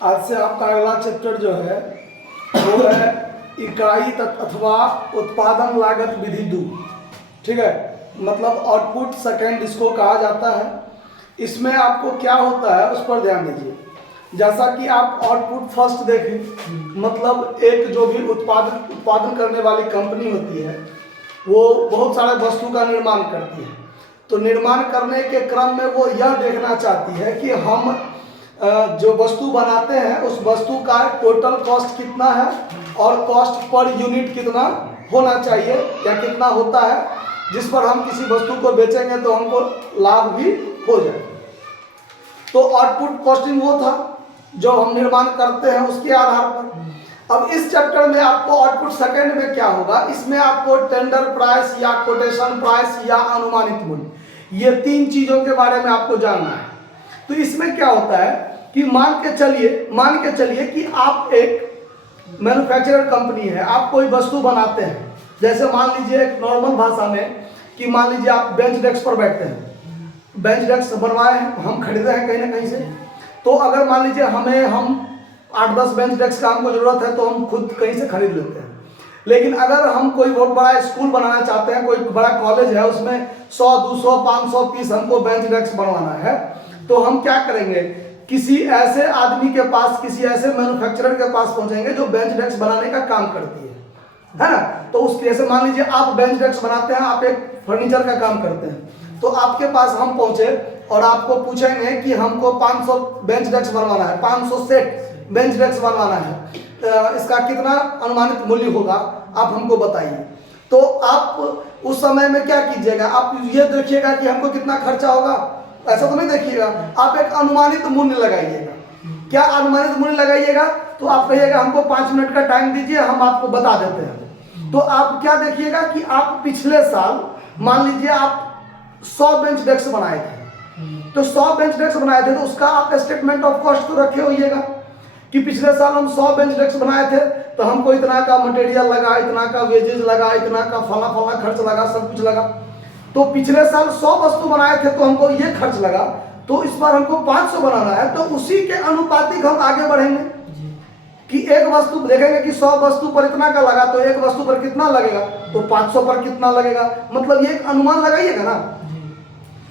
आज से आपका अगला चैप्टर जो है वो है इकाई अथवा उत्पादन लागत विधि 2। ठीक है, मतलब आउटपुट सेकेंड इसको कहा जाता है। इसमें आपको क्या होता है उस पर ध्यान दीजिए। जैसा कि आप आउटपुट फर्स्ट देखें, मतलब एक जो भी उत्पादन करने वाली कंपनी होती है वो बहुत सारे वस्तु का निर्माण करती है। तो निर्माण करने के क्रम में वो यह देखना चाहती है कि हम जो वस्तु बनाते हैं उस वस्तु का टोटल कॉस्ट कितना है और कॉस्ट पर यूनिट कितना होना चाहिए या कितना होता है, जिस पर हम किसी वस्तु को बेचेंगे तो हमको लाभ भी हो जाए। तो आउटपुट कॉस्टिंग वो था जो हम निर्माण करते हैं उसके आधार पर। अब इस चैप्टर में आपको आउटपुट सेकंड में क्या होगा, इसमें आपको टेंडर प्राइस या कोटेशन प्राइस या अनुमानित मूल्य, ये तीन चीजों के बारे में आपको जानना है। तो इसमें क्या होता है कि मान के चलिए कि आप एक मैन्युफैक्चरर कंपनी है, आप कोई वस्तु बनाते हैं। जैसे मान लीजिए एक नॉर्मल भाषा में कि मान लीजिए आप बेंच डेस्क पर बैठते हैं, बेंच डेस्क बनवाए हैं, हम खरीदे हैं कहीं ना कहीं से। तो अगर मान लीजिए हम 8-10 बेंच डेस्क का हमको जरूरत है तो हम खुद कहीं से खरीद लेते हैं। लेकिन अगर हम कोई बहुत बड़ा स्कूल बनाना चाहते हैं, कोई बड़ा कॉलेज है, उसमें 100, 200, 500 पीस हमको बेंच डेस्क बनवाना है, तो हम क्या करेंगे, किसी ऐसे आदमी के पास, किसी ऐसे मैन्युफैक्चरर के पास पहुंचेंगे जो बेंच डेस्क बनाने का काम करती है ना। तो उस जैसे मान लीजिए आप बेंच डेस्क बनाते हैं, आप एक फर्नीचर का काम करते हैं, तो आपके पास हम पहुंचे और आपको पूछेंगे कि हमको 500 बेंच डेस्क बनवाना है, 500 सेट बेंच डेस्क बनवाना है, इसका कितना अनुमानित मूल्य होगा आप हमको बताइए। तो आप उस समय में क्या कीजिएगा, आप ये देखिएगा कि हमको कितना खर्चा होगा, ऐसा तो नहीं देखिएगा, आप एक अनुमानित मूल्य लगाइएगा। क्या अनुमानित मूल्य लगाइएगा, तो आप कहिएगा हमको 5 मिनट का टाइम दीजिए, हम आपको बता देते हैं। तो आप क्या देखिएगा कि आप पिछले साल मान लीजिए आप 100 बेंच डेस्क बनाए थे, तो 100 बेंच डेस्क बनाए थे तो उसका आप स्टेटमेंट ऑफ कॉस्ट तो रखे होइएगा कि पिछले साल हम 100 बेंच डेस्क बनाए थे तो हमको इतना का मटेरियल लगा, इतना का वेजेज लगा, इतना का फला खर्च लगा, सब कुछ लगा। तो पिछले साल 100 वस्तु बनाए थे तो हमको ये खर्च लगा, तो इस बार हमको 500 बनाना है, तो उसी के अनुपातिक हम आगे बढ़ेंगे कि एक वस्तु देखेंगे कि 100 वस्तु पर इतना का लगा, तो एक वस्तु पर कितना लगेगा, तो 500 पर कितना लगेगा, मतलब ये एक अनुमान लगाइएगा ना।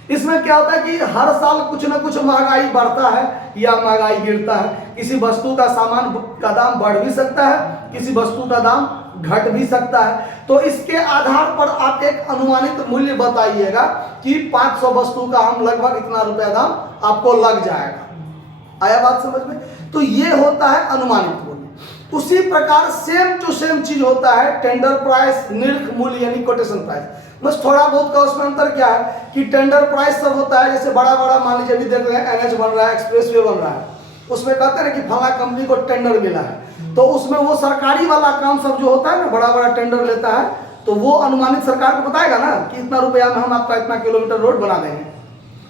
इसमें क्या होता है कि हर साल कुछ ना कुछ महंगाई बढ़ता है या महंगाई गिरता है। किसी वस्तु का सामान का दाम बढ़ भी सकता है, किसी वस्तु का दाम घट भी सकता है। तो इसके आधार पर आप एक अनुमानित मूल्य बताइएगा कि 500 वस्तु का हम लगभग इतना रुपया दाम आपको लग जाएगा। आया बात समझ में? तो ये होता है अनुमानित मूल्य। उसी प्रकार सेम टू सेम चीज होता है टेंडर प्राइस, निर्ख मूल्य यानी कोटेशन प्राइस। बस थोड़ा बहुत का उसमें अंतर क्या है कि टेंडर प्राइस सब होता है, जैसे बड़ा मान लीजिए अभी देख रहे हैं NH बन रहा है, एक्सप्रेस वे बन रहा है, उसमें कहते हैं कि फला कंपनी को टेंडर मिला है, तो उसमें वो सरकारी वाला काम सब जो होता है ना, बड़ा टेंडर लेता है, तो वो अनुमानित सरकार को बताएगा ना कि इतना रुपया में हम आपका इतना किलोमीटर रोड बना देंगे।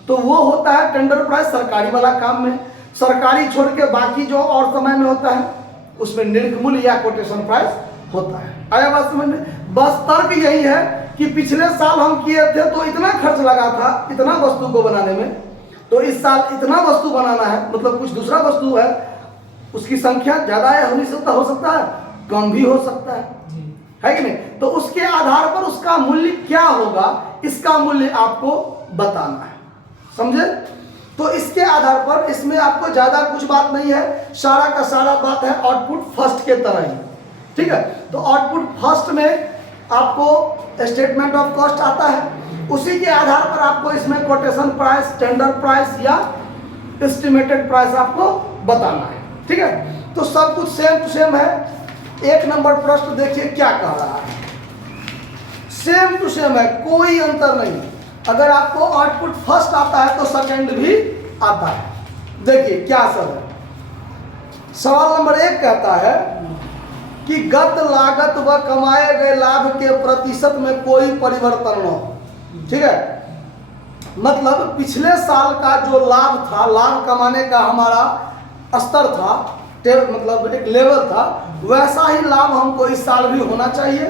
तो वो होता है टेंडर प्राइस सरकारी वाला काम में। सरकारी छोड़ के बाकी जो और समय में होता है उसमें निर्ख मूल्य या कोटेशन प्राइस होता है। आया बात समझ में? बस तर्क यही है कि पिछले साल हम किए थे तो इतना खर्च लगा था इतना वस्तु को बनाने में, तो इस साल इतना वस्तु बनाना है, मतलब कुछ दूसरा वस्तु है, उसकी संख्या ज्यादा है, हो सकता है कम भी हो सकता है कि नहीं। तो उसके आधार पर उसका मूल्य क्या होगा, इसका मूल्य आपको बताना है, समझे? तो इसके आधार पर इसमें आपको ज्यादा कुछ बात नहीं है, सारा का सारा बात है आउटपुट फर्स्ट के तरह ही। ठीक है, तो आउटपुट फर्स्ट में आपको स्टेटमेंट ऑफ कॉस्ट आता है, उसी के आधार पर आपको इसमें कोटेशन प्राइस, टेंडर प्राइस या एस्टिमेटेड प्राइस आपको बताना है। ठीक है, तो सब कुछ सेम टू सेम है। 1 नंबर प्रश्न देखिए क्या कह रहा है, सेम टू सेम है, कोई अंतर नहीं। अगर आपको आउटपुट फर्स्ट आता है तो सेकंड भी आता है। देखिए क्या सब है। सवाल नंबर 1 कहता है कि गत लागत व कमाए गए लाभ के प्रतिशत में कोई परिवर्तन न हो। ठीक है, मतलब पिछले साल का जो लाभ था, लाभ कमाने का हमारा स्तर था, मतलब एक लेवल था, वैसा ही लाभ हमको इस साल भी होना चाहिए।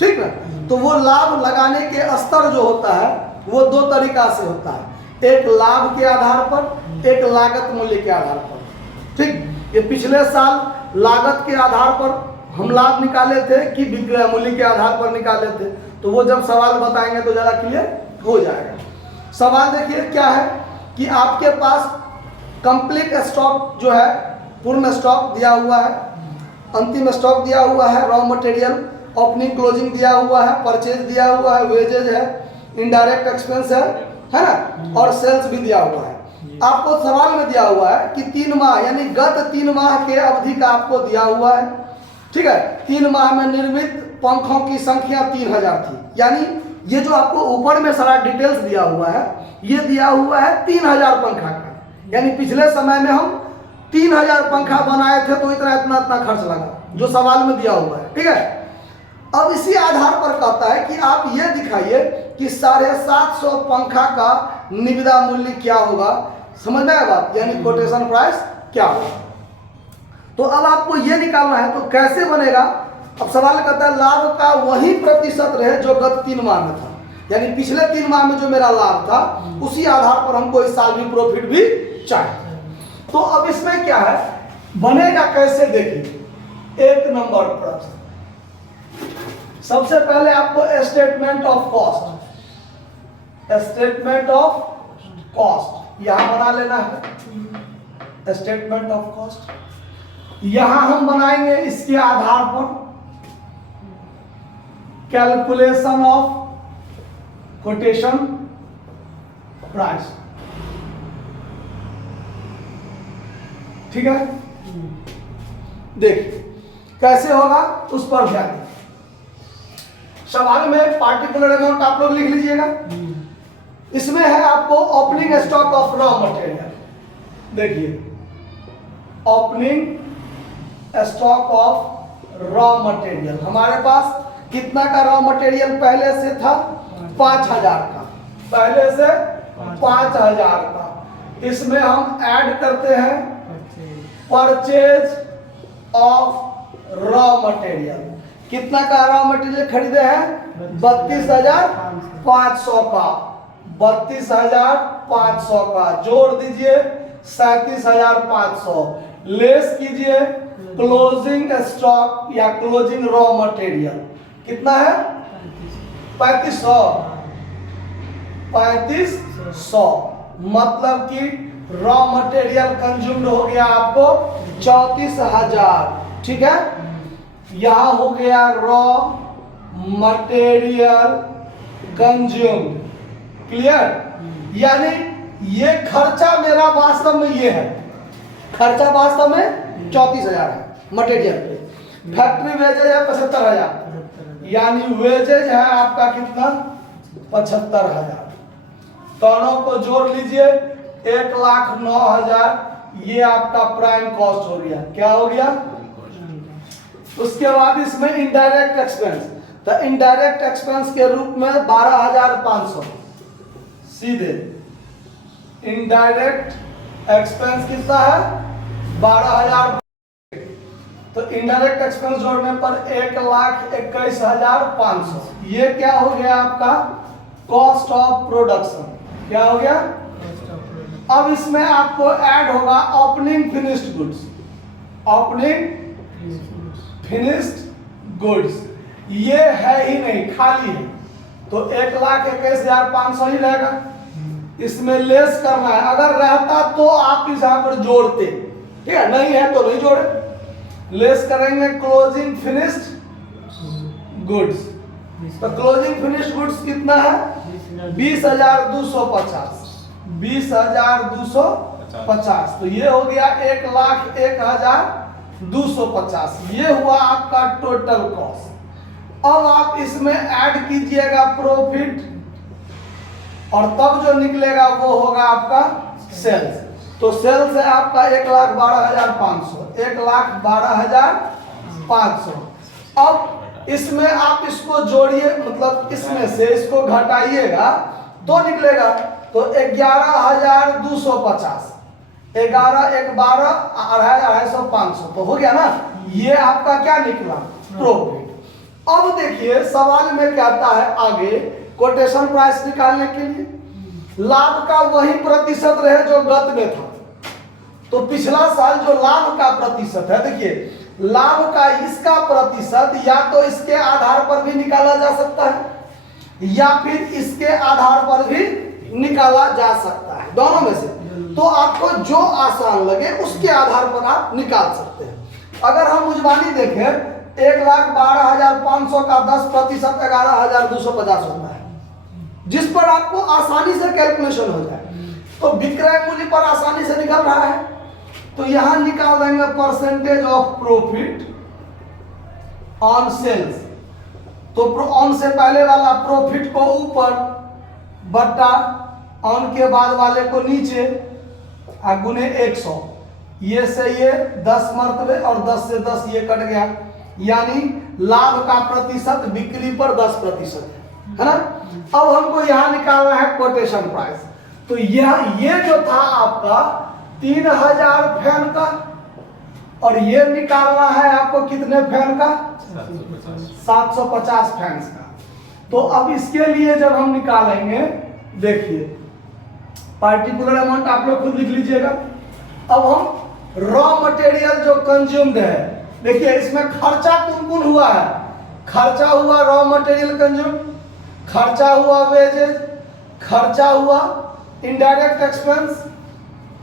ठीक है, तो वो लाभ लगाने के स्तर जो होता है वो 2 तरीका से होता है, एक लाभ के आधार पर, एक लागत मूल्य के आधार पर। ठीक, ये पिछले साल लागत के आधार पर हम लाभ निकाले थे कि विक्रय मूल्य के आधार पर निकाले थे, तो वो जब सवाल बताएंगे तो ज़्यादा क्लियर हो जाएगा। सवाल देखिए क्या है कि आपके पास कंप्लीट स्टॉक जो है, पूर्ण स्टॉक दिया हुआ है, अंतिम स्टॉक दिया हुआ है, रॉ मटेरियल, ओपनिंग क्लोजिंग दिया हुआ है, परचेज दिया हुआ है, वेजेज है, इनडायरेक्ट एक्सपेंस है ना, और सेल्स भी दिया हुआ है। आपको सवाल में दिया हुआ है कि 3 माह यानी गत 3 माह के अवधि का आपको दिया हुआ है, ठीक है। 3 माह में निर्मित पंखों की संख्या 3000 थी, यानी ये जो आपको ऊपर में सारा डिटेल्स दिया हुआ है, ये दिया हुआ है 3000 पंखा का, यानी पिछले समय में हम 3000 पंखा बनाए थे तो इतना इतना इतना खर्च लगा, जो सवाल में दिया हुआ है, ठीक है। अब इसी आधार पर कहता है कि आप ये दिखाइए कि 750 पंखा का निविदा मूल्य क्या होगा, समझ में आया बात, यानी कोटेशन प्राइस क्या होगा। तो अब आपको ये निकालना है, तो कैसे बनेगा। अब सवाल करता है लाभ का वही प्रतिशत रहे जो गत 3 माह में था, यानी पिछले 3 माह में जो मेरा लाभ था उसी आधार पर हमको इस साल भी प्रॉफिट भी चाहिए। तो अब इसमें क्या है, बनेगा कैसे, देखिए 1 नंबर प्रश्न। सबसे पहले आपको statement of cost, statement of cost यहां बना लेना है। स्टेटमेंट ऑफ कॉस्ट यहां हम बनाएंगे, इसके आधार पर कैलकुलेशन ऑफ कोटेशन प्राइस, ठीक है। देखिए कैसे होगा उस पर ध्यान दें। सवाल में पार्टिकुलर अमाउंट आप लोग लिख लीजिएगा। इसमें है आपको opening stock of raw material, देखिए opening stock of raw material हमारे पास कितना का रॉ मटेरियल पहले से था, 5000 का, पहले से 5000 का। इसमें हम ऐड करते हैं परचेज ऑफ रॉ मटेरियल, कितना का रॉ मटेरियल खरीदे हैं, 32,500 का, 32,500 का, जोड़ दीजिए 37,500, लेस कीजिए क्लोजिंग स्टॉक या क्लोजिंग रॉ मटेरियल, कितना है 3500, 3500, मतलब कि रॉ मटेरियल कंज्यूम्ड हो गया आपको 34,000, ठीक है। यहां हो गया रॉ मटेरियल कंज्यूम, क्लियर। यानी ये खर्चा मेरा वास्तव में ये है, खर्चा वास्तव में 34,000 है मटेरियल पे। फैक्ट्री वेजेज है 75,000, यानी वेजेज है आपका कितना 75,000। दोनों को जोड़ लीजिए 1,09,000, ये आपका प्राइम कॉस्ट हो गया, क्या हो गया। उसके बाद इसमें इनडायरेक्ट एक्सपेंस, तो इनडायरेक्ट एक्सपेंस के रूप में 12,500, सीधे इनडायरेक्ट एक्सपेंस कितना है 12,000, तो इनडायरेक्ट एक्सपेंस जोड़ने पर 1,21,500, ये क्या हो गया आपका कॉस्ट ऑफ प्रोडक्शन, क्या हो गया। अब इसमें आपको ऐड होगा opening finished goods, opening finished goods, ये है ही नहीं, खाली है, तो 1,21,500 ही रहेगा। इसमें लेस करना है, अगर रहता तो आप इस यहां पर जोड़ते, ठीक है, नहीं है तो नहीं जोड़े। लेस करेंगे क्लोजिंग फिनिश्ड गुड्स, तो क्लोजिंग फिनिश्ड गुड्स कितना है 20,250, 20,250, तो ये हो गया 1,01,250, ये हुआ आपका टोटल कॉस्ट। अब आप इसमें ऐड कीजिएगा प्रॉफिट, और तब जो निकलेगा वो होगा आपका सेल्स, तो सेल्स है आपका 1,12,500, 1,12,500। अब इसमें आप इसको जोड़िए, मतलब इसमें से इसको घटाइएगा तो निकलेगा, तो 11,250, 11 1 12 250, 500, तो हो गया ना, ये आपका क्या निकला प्रॉफिट। अब देखिए सवाल में कहता है आगे कोटेशन प्राइस निकालने के लिए लाभ का वही प्रतिशत रहे जो गत में था, तो पिछला साल जो लाभ का प्रतिशत है, देखिए लाभ का इसका प्रतिशत या तो इसके आधार पर भी निकाला जा सकता है या फिर इसके आधार पर भी निकाला जा सकता है, दोनों में से। तो आपको जो आसान लगे उसके आधार पर आप निकाल सकते हैं। अगर हम मुजबानी देखें 1,12,500 का 10% 11,250 होता है, जिस पर आपको आसानी से कैलकुलेशन हो जाए। तो विक्रय मूल्य पर आसानी से निकल रहा है, तो यहां निकाल देंगे percentage of profit on sales. तो ऑन से पहले वाला प्रॉफिट को ऊपर बटा ऑन के बाद वाले को नीचे गुने 100। ये से ये 10 मर्तबे और 10 से 10 ये कट गया, यानी लाभ का प्रतिशत बिक्री पर 10% है ना। अब हमको यहां निकालना है कोटेशन प्राइस। तो ये जो था आपका 3000 फैन का, और ये निकालना है आपको कितने फैन का, 750 फैन का। तो अब इसके लिए जब हम निकालेंगे, देखिए पार्टिकुलर अमाउंट आप लोग खुद लिख लीजिएगा। अब हम रॉ मटेरियल जो कंज्यूम्ड है, देखिए इसमें खर्चा कौन कौन हुआ है। खर्चा हुआ रॉ मटेरियल कंज्यूम, खर्चा हुआ वेजेज, खर्चा हुआ इनडायरेक्ट एक्सपेंस,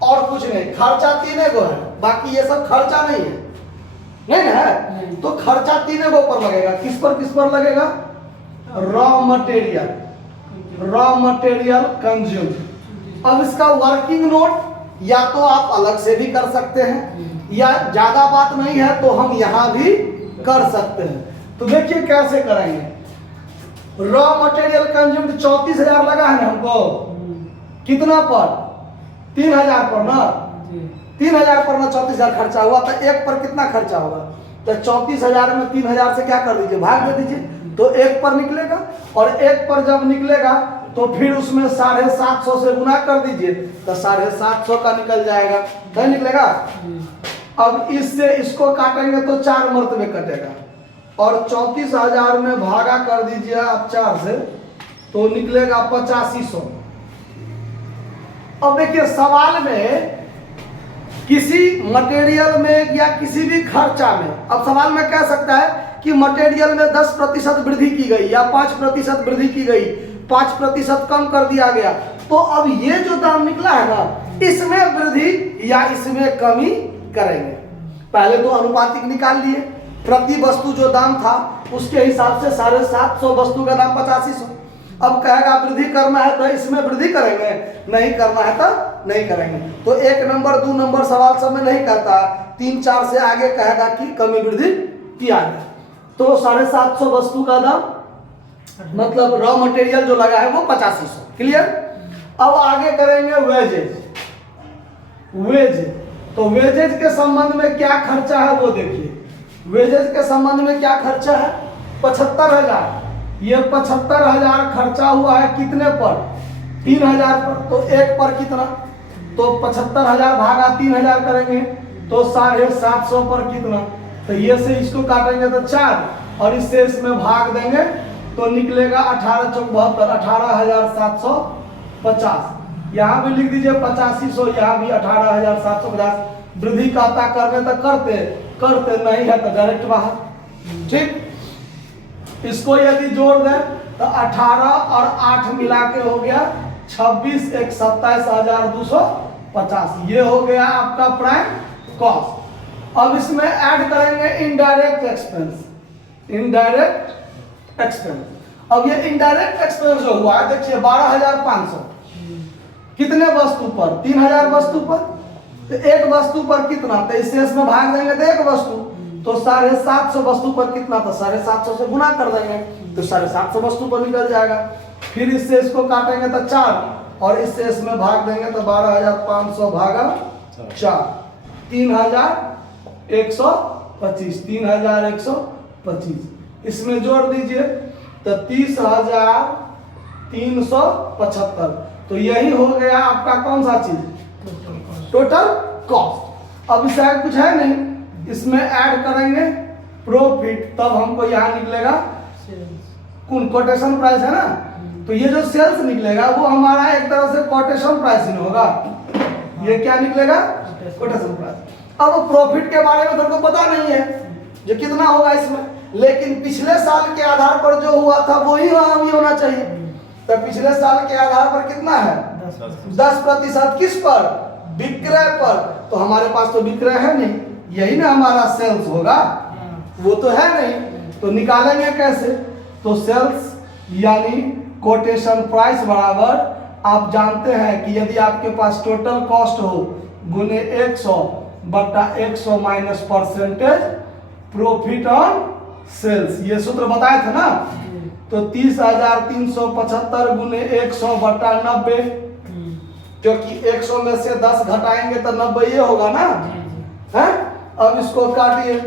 और कुछ नहीं। खर्चा तीने गो है, बाकी ये सब खर्चा नहीं है, नहीं ना है। तो खर्चा तीने गो पर लगेगा। किस पर लगेगा, रॉ मटेरियल कंज्यूम। अब इसका वर्किंग नोट या तो आप अलग से भी कर सकते हैं, या ज्यादा बात नहीं है तो हम यहां भी कर सकते हैं। तो देखिए कैसे करेंगे। रॉ मटेरियल कंज्यूम 34,000 लगा है ना हमको, कितना पर, 3,000 पर ना, 3,000 पर ना 34,000 खर्चा हुआ, तो एक पर कितना खर्चा होगा। तो 34,000 में 3,000 से क्या कर दीजिए, भाग दे दीजिए, तो एक पर निकलेगा। और एक पर जब निकलेगा तो फिर उसमें 750 से गुना कर दीजिए, तो 750 का निकल जाएगा, नहीं निकलेगा। अब इससे इसको काटेंगे तो 4 मर्तबे कटेगा, और 34,000 में भागा कर दीजिए आप 4 से, तो निकलेगा 8500। अब देखिए सवाल में किसी मटेरियल में या किसी भी खर्चा में, अब सवाल में कह सकता है कि मटेरियल में 10% वृद्धि की गई या 5% वृद्धि की गई, 5% कम कर दिया गया। तो अब ये जो दाम निकला है ना, इसमें वृद्धि या इसमें कमी करेंगे। पहले तो अनुपातिक निकाल लिए, प्रति वस्तु जो दाम था उसके हिसाब से 750 वस्तु का दाम 8500। अब कहेगा वृद्धि करना है तो इसमें वृद्धि करेंगे, नहीं करना है तो नहीं करेंगे। तो 1 नंबर 2 नंबर सवाल सब में नहीं कहता, 3 4 से आगे कहेगा कि कमी वृद्धि किया है। तो 750 वस्तु का दाम, मतलब रॉ मटेरियल जो लगा है वो 8500। क्लियर। अब आगे करेंगे वेजेज। तो वेजेज के संबंध में क्या खर्चा है वो देखिए। वेजेज के संबंध में क्या खर्चा है, 75,000। ये 75,000 खर्चा हुआ है कितने पर, 3,000 पर। तो एक पर कितना, तो 75,000 भागा 3,000 करेंगे तो 750 पर कितना, तो ये से इसको काटेंगे तो 4, और इससे इसमें भाग देंगे तो निकलेगा 18 चौक 72, 18,750। यहाँ भी लिख दीजिए 8500, यहाँ भी 18,750। वृद्धि कहता करने तो करते नहीं है तो डायरेक्ट बाहर। ठीक, इसको यदि जोड़ दें तो 18 और 8 मिला के हो गया 26, 1 27,250। ये हो गया आपका प्राइम कॉस्ट। अब इसमें ऐड करेंगे इनडायरेक्ट एक्सपेंस। अब ये इनडायरेक्ट एक्सपेंस जो हुआ है, देखिए 12,500 कितने वस्तु पर, 3,000 वस्तु पर। तो एक वस्तु पर कितना, तो इससे इसमें भाग देंगे तो एक वस्तु, तो 750 वस्तु पर कितना, तो 750 से गुना कर देंगे तो 750 वस्तु पर निकल जाएगा। फिर इससे इसको काटेंगे तो 4, और इससे इसमें भाग देंगे तो 12,500 भागा 4, 3,125, 3,125। इसमें जोड़ दीजिए तो 30,375। तो यही हो गया आपका कौन सा चीज, टोटल कॉस्ट। अब इससे कुछ है नहीं, इसमें ऐड करेंगे प्रॉफिट, तब हमको यहाँ निकलेगा कौन, कोटेशन प्राइस है ना। तो ये जो सेल्स निकलेगा वो हमारा एक तरह से कोटेशन प्राइस ही होगा। ये क्या निकलेगा, कोटेशन प्राइस। अब प्रॉफिट के बारे में तुमको पता नहीं है जो कितना होगा इसमें, लेकिन पिछले साल के आधार पर जो हुआ था वही वहां भी होना चाहिए। तो पिछले साल के आधार पर कितना है 10%। किस पर? विक्रय पर। तो हमारे पास तो विक्रय है नहीं, यही ना हमारा सेल्स होगा, वो तो है नहीं, तो निकालेंगे कैसे? तो सेल्स यानी कोटेशन प्राइस बराबर, आप जानते हैं कि यदि आपके पास टोटल कॉस्ट हो गुने 100 बटा 100 minus percentage profit on sales, ये सूत्र बताए थे ना। तो 30,375 गुने 100 बटा 90, क्योंकि 100 में से 10 घटाएंगे तो 90 ये होगा ना है। अब इसको काटिए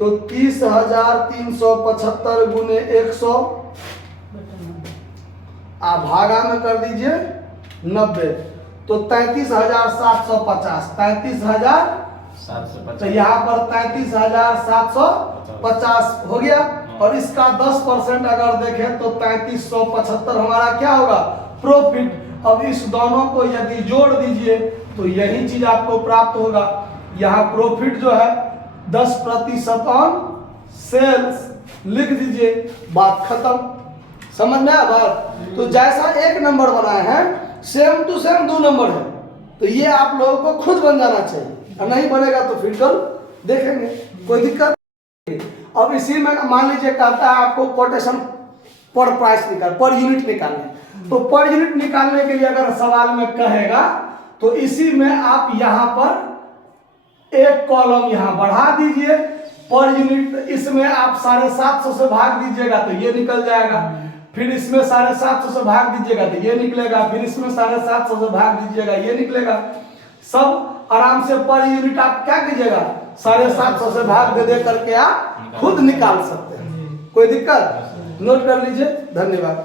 तो 30,375 गुने 100 आप भागा में कर दीजिए 90, तो 33,750। 33,000 तो यहाँ पर 33,750 हो गया। और इसका 10% अगर देखें तो 3375 हमारा क्या होगा? प्रॉफिट। अब इस दोनों को यदि जोड़ दीजिए तो यही चीज आपको प्राप्त होगा। यहाँ प्रॉफिट जो है 10% ऑन सेल्स लिख दीजिए, बात खत्म। समझ में आया बात? तो जैसा एक नंबर बनाए हैं सेम टू सेम 2 नंबर है, तो ये आप लोगों को खुद बन जाना चाहिए, और नहीं बनेगा तो फिर कल देखेंगे, कोई दिक्कत नहीं। अब इसी में मान लीजिए कहता है आपको कोटेशन पर प्राइस निकाल, पर यूनिट निकालने, तो पर यूनिट निकालने के लिए अगर सवाल में कहेगा तो इसी में आप यहाँ पर एक कॉलम यहाँ बढ़ा दीजिए पर यूनिट, इसमें आप 750 से भाग दीजिएगा तो ये निकल जाएगा, फिर इसमें 750 से भाग दीजिएगा तो ये निकलेगा, फिर इसमें 750 से भाग दीजिएगा ये निकलेगा। सब आराम से पर यूनिट आप क्या कीजिएगा 750 से भाग दे करके आप खुद निकाल सकते हैं, कोई दिक्कत? नोट कर लीजिए। धन्यवाद।